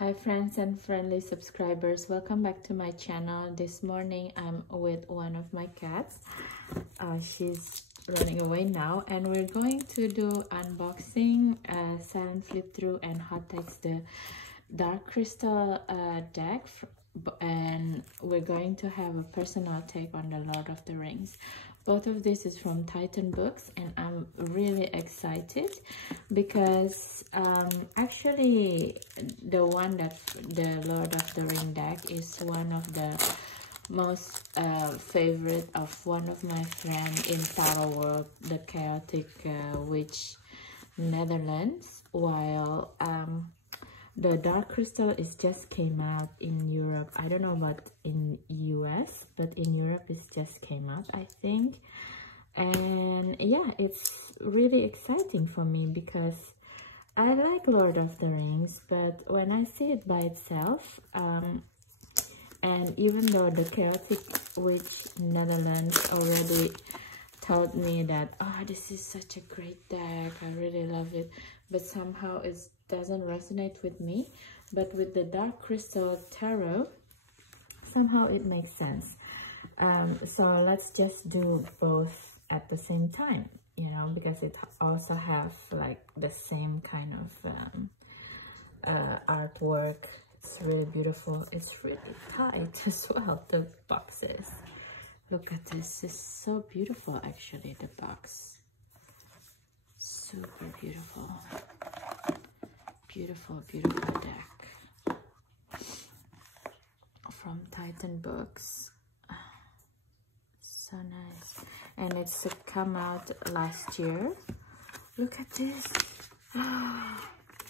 Hi friends and friendly subscribers, welcome back to my channel. This morning I'm with one of my cats. She's running away now, and we're going to do unboxing, silent flip through, and hot takes the dark crystal deck, and we're going to have a personal take on the Lord of the Rings. Both of this is from Titan Books, and I'm really excited because actually the Lord of the Ring deck is one of the most favorite of one of my friends in Tarot World, the Chaotic Witch Netherlands, while the dark crystal is just came out in Europe. I don't know about in US, but in Europe it just came out, I think. And yeah, it's really exciting for me because I like Lord of the Rings, but when I see it by itself, and even though the Chaotic Witch Netherlands already told me that, oh, this is such a great deck, I really love it, but somehow it doesn't resonate with me. But with the Dark Crystal Tarot, somehow it makes sense. So let's just do both at the same time, you know, because it also have like the same kind of artwork. It's really beautiful. It's really tight as well, the boxes. Look at this. It's so beautiful, actually, the box. Super beautiful. Beautiful, beautiful deck. From Titan Books. So nice. And it's come out last year. Look at this.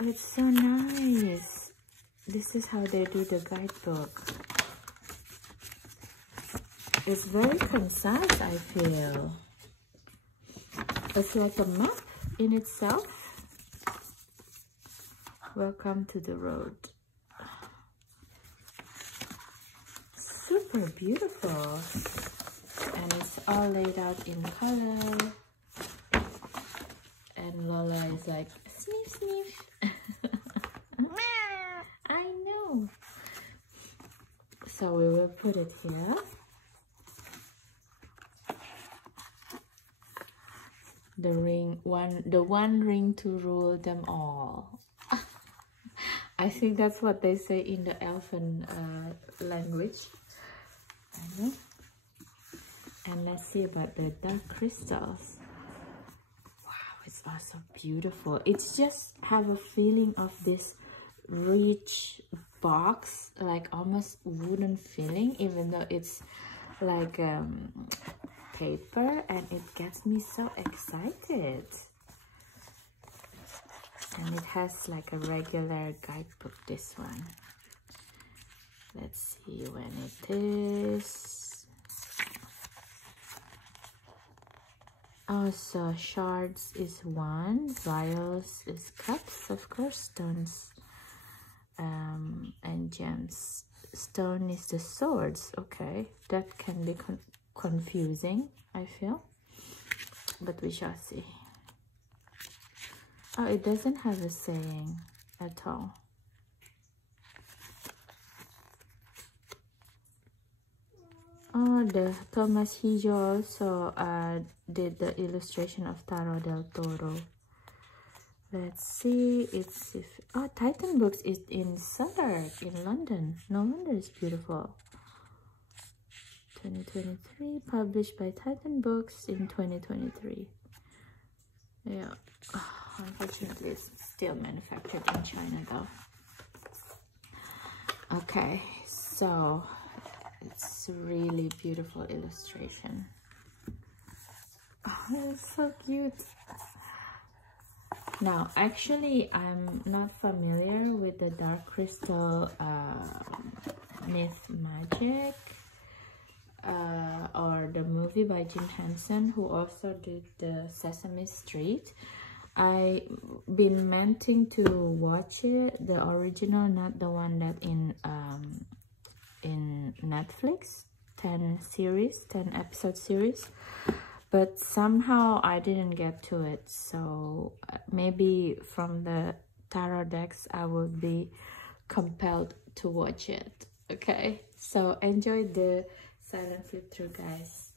It's so nice. This is how they do the guidebook. It's very concise, I feel. It's like a map in itself. Welcome to the road. Super beautiful. And it's all laid out in color. And Lola is like, sniff, sniff. I know. So we will put it here. The one ring to rule them all. I think that's what they say in the elfin language. I know. And let's see about the dark crystals. Wow, it's also beautiful. It's just have a feeling of this rich box, like almost wooden feeling, even though it's like paper, and it gets me so excited. And it has like a regular guidebook, this one. Let's see when it is. Also, shards is 1, vials is cups, of course, stones and gems. Stone is the swords. Okay, that can be confusing, I feel, but we shall see. Oh, it doesn't have a saying at all. Oh, the Thomas Hijo also did the illustration of Tarot del Toro. Let's see, it's if Titan Books is in Southwark in London. No wonder it's beautiful. 2023, published by Titan Books in 2023. Yeah, unfortunately it's still manufactured in China though. Okay, so it's really beautiful illustration. Oh, it's so cute. Now, actually, I'm not familiar with the Dark Crystal Myth Magic or the movie by Jim Henson, who also did the Sesame Street. I've been meaning to watch it, the original, not the one that in Netflix, 10 episode series. But somehow I didn't get to it, so maybe from the tarot decks I will be compelled to watch it. Okay, so enjoy the silent flip through, guys.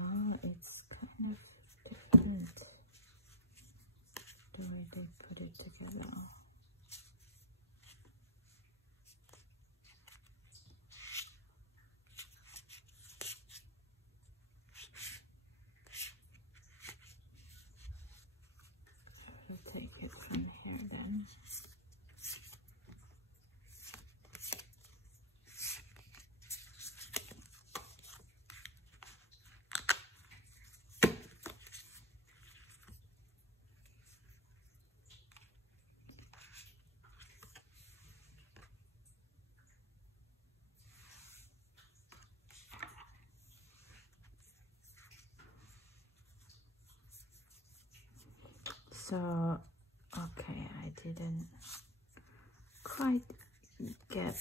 Oh, it's kind of different the way they put it together. We'll take it from here then. So, okay, I didn't quite get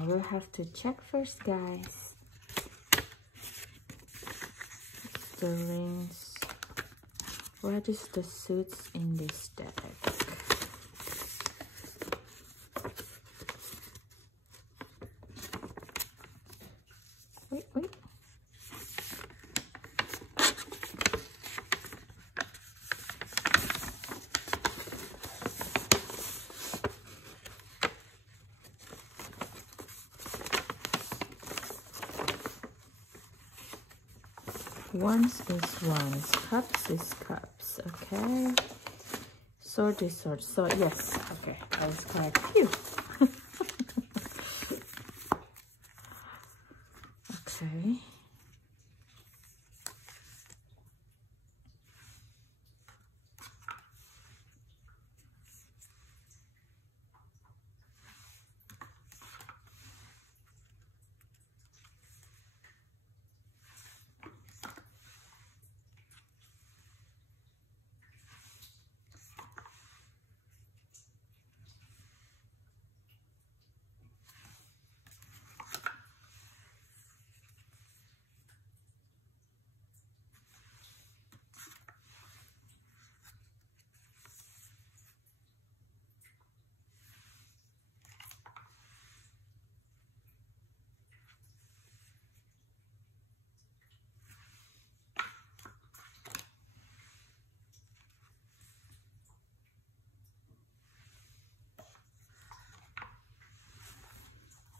I will have to check first, guys. The rings. What is the suits in this deck? Wait. Wands is wands, cups is cups, okay? Sword is sword. So yes, okay, I was correct. Phew. Okay.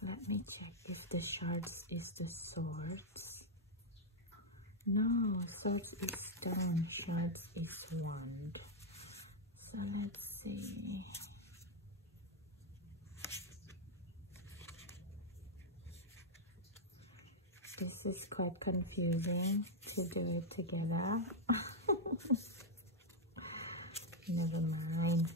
Let me check if the shards is the swords. No, swords is stone, shards is wand. So let's see. This is quite confusing to do it together. Never mind.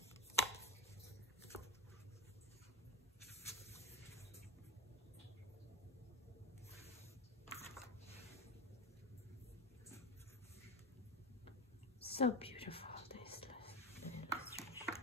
So beautiful, this illustration.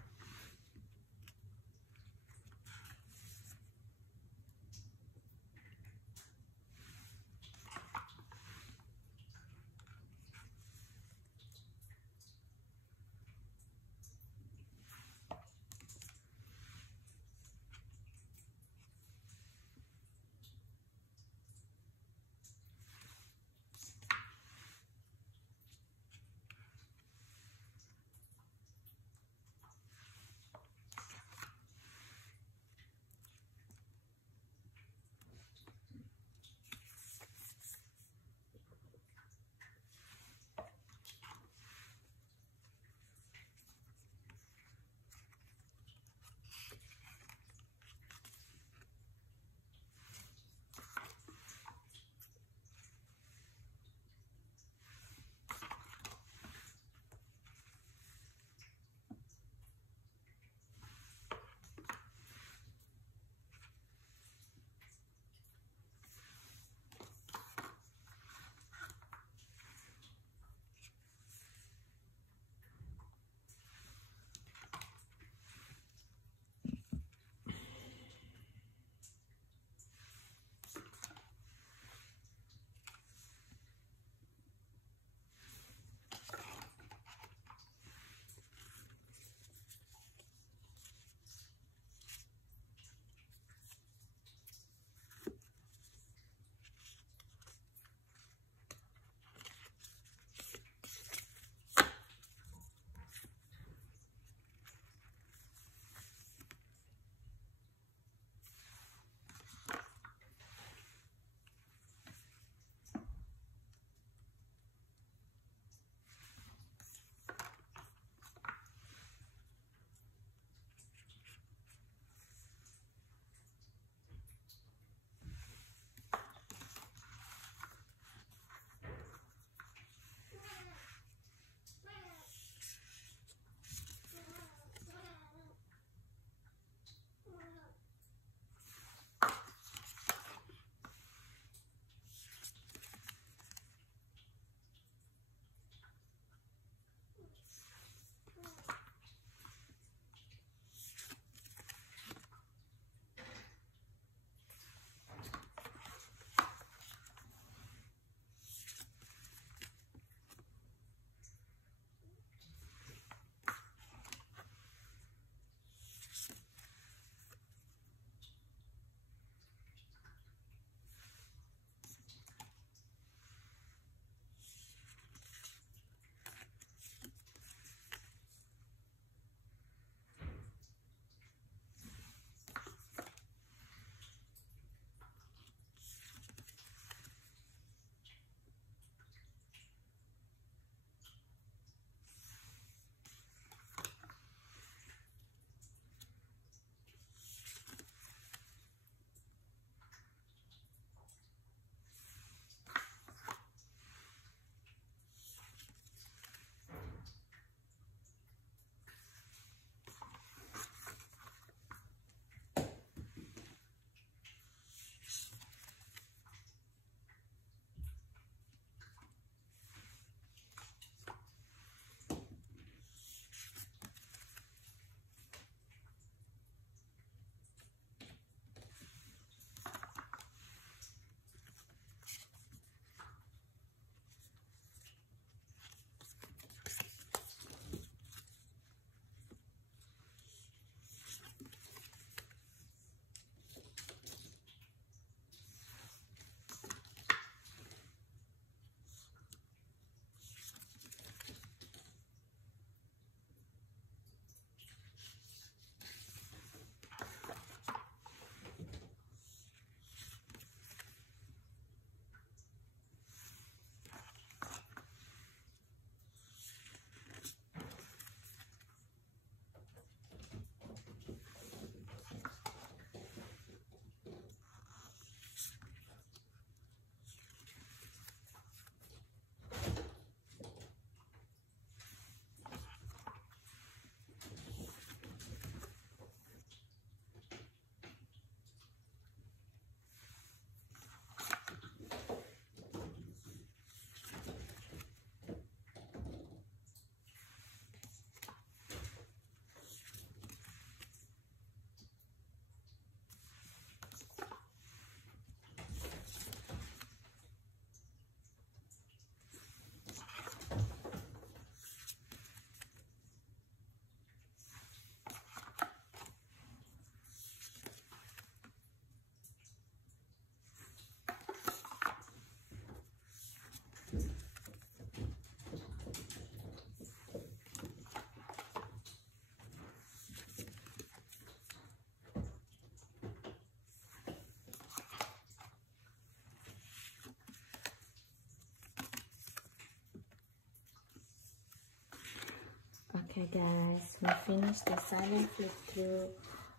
guys, we finished the silent flip through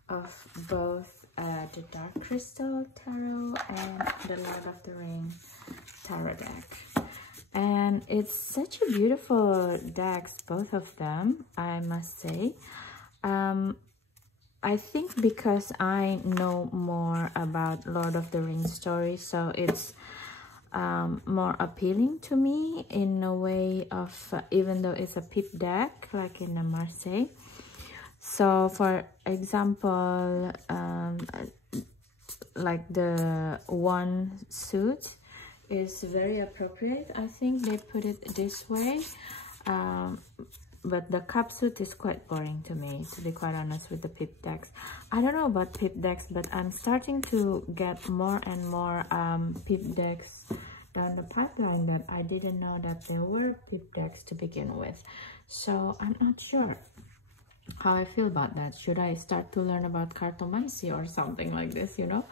of both the Dark Crystal Tarot and the Lord of the Ring Tarot deck. And it's such a beautiful decks, both of them, I must say. I think because I know more about Lord of the Rings story, so it's more appealing to me in a way of, even though it's a pip deck, like in a Marseille. So for example, like the one suit is very appropriate. I think they put it this way. But the cup suit is quite boring to me, to be quite honest, with the pip decks. I don't know about pip decks, but I'm starting to get more and more pip decks down the pipeline that I didn't know that there were pip decks to begin with. So I'm not sure how I feel about that. Should I start to learn about cartomancy or something like this, you know?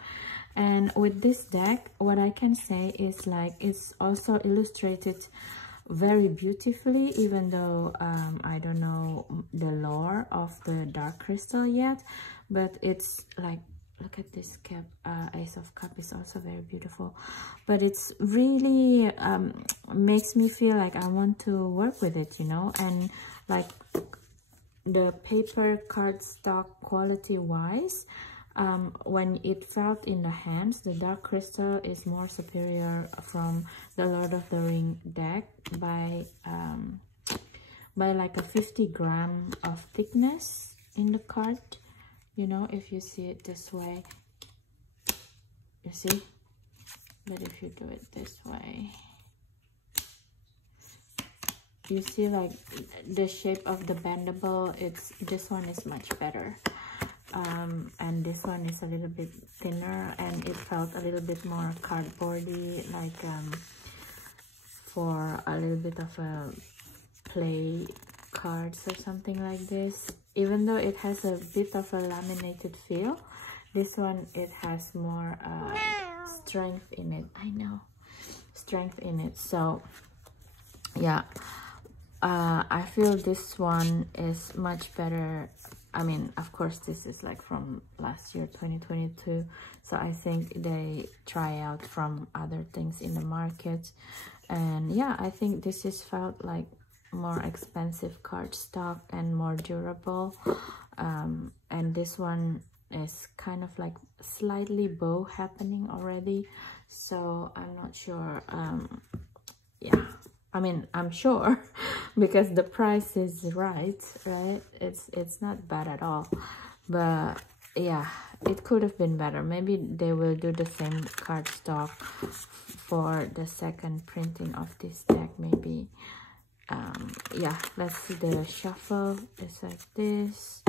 And with this deck, what I can say is, like, it's also illustrated very beautifully, even though I don't know the lore of the Dark Crystal yet, but it's like, look at this cap. Ace of Cup is also very beautiful, but it's really makes me feel like I want to work with it, you know. And like the paper cardstock quality wise, when it felt in the hands, the Dark Crystal is more superior from the Lord of the Ring deck by like a 50 gram of thickness in the card, you know, if you see it this way, you see. But if you do it this way, you see, like, the shape of the bendable, it's, this one is much better. And this one is a little bit thinner, and it felt a little bit more cardboardy, like for a little bit of a play cards or something like this. Even though it has a bit of a laminated feel, this one, it has more strength in it. I know, strength in it. So yeah, I feel this one is much better. I mean, of course, this is like from last year, 2022. So I think they try out from other things in the market. And yeah, I think this is felt like more expensive cardstock and more durable. And this one is kind of like slightly bow happening already. So I'm not sure. Yeah. I mean, I'm sure because the price is right? It's not bad at all. But yeah, it could have been better. Maybe they will do the same cardstock for the second printing of this deck, maybe. Yeah, let's see the shuffle. It's like this.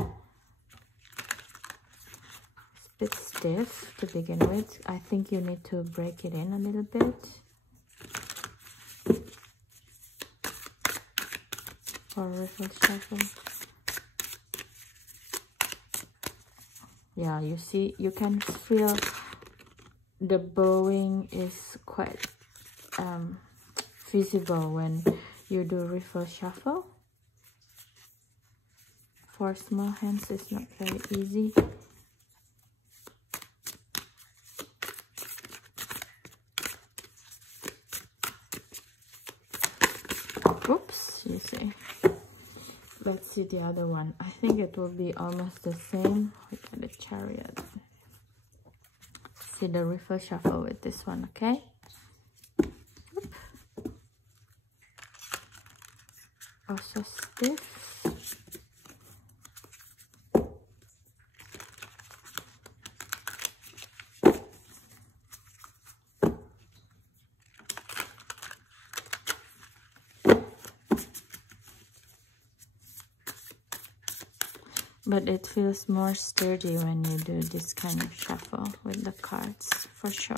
It's a bit stiff to begin with. I think you need to break it in a little bit. Or riffle shuffle. Yeah, you see, you can feel the bowing is quite visible when you do riffle shuffle. For small hands, it's not very easy. Oops, you see. Let's see the other one. I think it will be almost the same. Look at the Chariot. See the riffle shuffle with this one, okay? Oop. Also stiff. But it feels more sturdy when you do this kind of shuffle with the cards, for sure.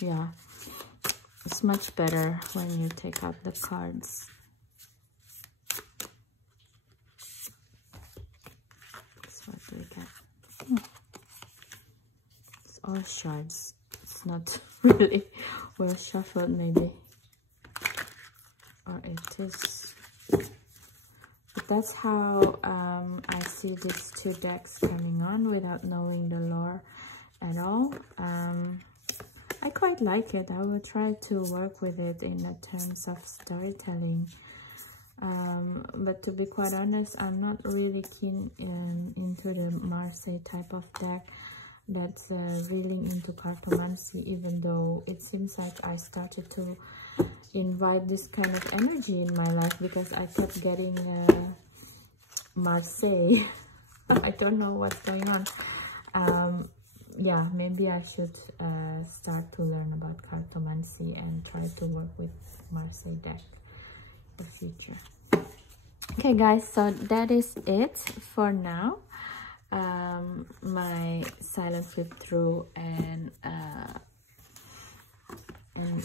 Yeah, it's much better when you take out the cards. So what do we get? It's all shards. It's not really well shuffled, maybe. Or that's how I see these two decks coming on without knowing the lore at all. I quite like it. I will try to work with it in the terms of storytelling. But to be quite honest, I'm not really keen into the Marseille type of deck that's really into cartomancy, even though it seems like I started to invite this kind of energy in my life because I kept getting Marseille. I don't know what's going on. Yeah, maybe I should start to learn about cartomancy and try to work with Marseille deck in the future. Okay guys, so that is it for now. My silent flip through and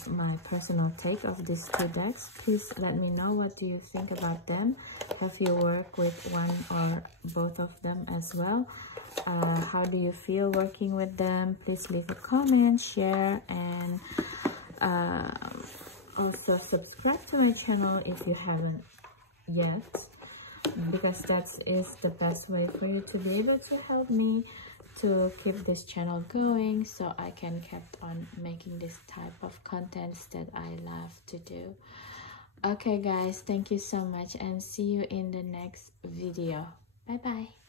my personal take of these two decks. Please let me know, what do you think about them? Have you worked with one or both of them as well? How do you feel working with them? Please leave a comment, share, and also subscribe to my channel if you haven't yet, because that is the best way for you to be able to help me to keep this channel going, so I can keep on making this type of contents that I love to do. Okay guys, thank you so much and see you in the next video. Bye bye.